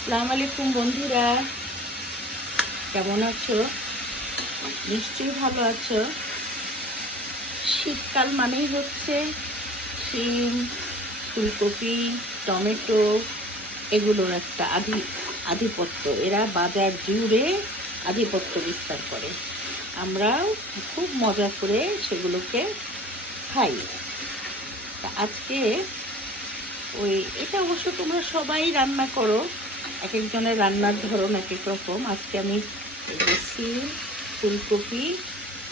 আসসালামু আলাইকুম বন্ধুরা, কেমন আছো? নিশ্চয়ই ভালো আছো। শীতকাল মানেই হচ্ছে শিম, ফুলকপি, টমেটো এগুলোর একটা আধিপত্য। এরা বাজার জুড়ে আধিপত্য বিস্তার করে। আমরাও খুব মজা করে সেগুলোকে খাই। তা আজকে এটা অবশ্য তোমরা সবাই রান্না করো, এক একজনের রান্নার ধরন এক এক রকম। আজকে আমি এই যে শিম, ফুলকপি,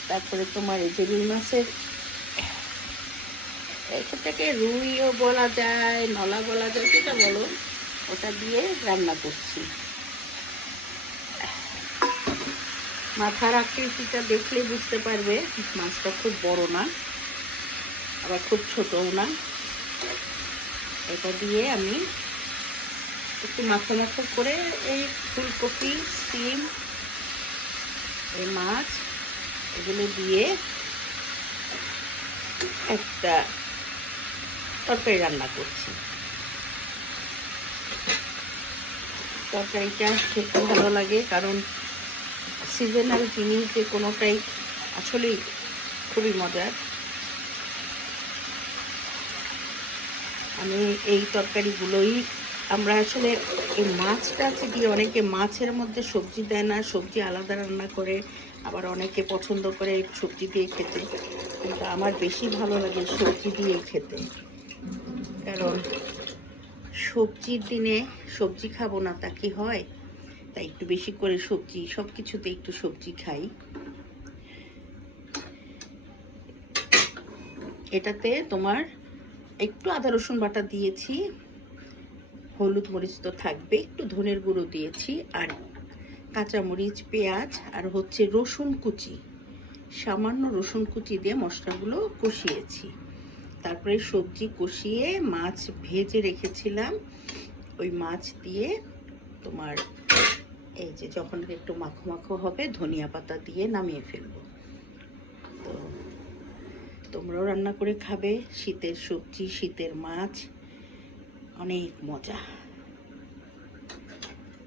তারপরে তোমার এই যে রুই মাছের, সেটাকে রুইও বলা যায়, নলা বলা যায়, যেটা বলো, ওটা দিয়ে রান্না করছি। মাথার আকৃতিটা দেখলে বুঝতে পারবে মাছটা খুব বড় না, আবার খুব ছোটও না। এটা দিয়ে আমি একটু মাখো মাখো করে এই ফুলকপি, শিম, এই মাছ এগুলো দিয়ে একটা তরকারি রান্না করছি। তরকারিটা খেতে ভালো লাগে, কারণ সিজনাল জিনিস যে কোনোটাই আসলেই খুবই মজার। আমি এই তরকারিগুলোই আমরা আসলে এই মাছটা দিয়ে, অনেকে মাছের মধ্যে সবজি দেয় না, সবজি আলাদা রান্না করে, আবার অনেকে পছন্দ করে সবজি দিয়ে খেতে, কিন্তু আমার বেশি ভালো লাগে সবজি দিয়ে খেতে। কারণ সবজির দিনে সবজি খাবো না তা কি হয়? তাই একটু বেশি করে সবজি, সব কিছুতে একটু সবজি খাই। এটাতে তোমার একটু আদা রসুন বাটা দিয়েছি, হলুদ মরিচ তো থাকবে, একটু ধনের গুঁড়ো দিয়েছি, আর কাঁচামরিচ, পেঁয়াজ, আর হচ্ছে রসুন কুচি, সামান্য রসুন কুচি দিয়ে মশলাগুলো কষিয়েছি। তারপরে সবজি কষিয়ে মাছ ভেজে রেখেছিলাম, ওই মাছ দিয়ে তোমার এই যে যখন একটু মাখো মাখো হবে, ধনিয়া পাতা দিয়ে নামিয়ে ফেলবো। তো তোমরাও রান্না করে খাবে। শীতের সবজি, শীতের মাছ, অনেক মজা।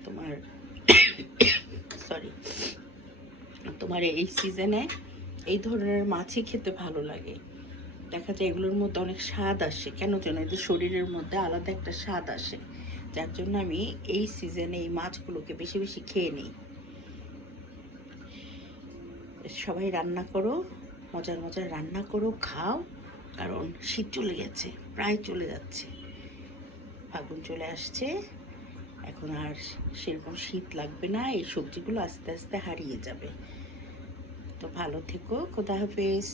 তোমার তোমার এই সিজনে এই ধরনের মাছই খেতে ভালো লাগে। দেখা যায় এগুলোর মধ্যে অনেক স্বাদ আসে, কেন যেন এদের শরীরের মধ্যে আলাদা একটা স্বাদ আসে, যার জন্য আমি এই সিজনে এই মাছগুলোকে বেশি বেশি খেয়ে নিই। সবাই রান্না করো, মজার মজার রান্না করো, খাও। কারণ শীত চলে গেছে, প্রায় চলে যাচ্ছে, ফাগুন চলে আসছে, এখন আর সেরকম শীত লাগবে না, এই সবজিগুলো আস্তে আস্তে হারিয়ে যাবে। তো ভালো থেকো, খোদা হাফেজ।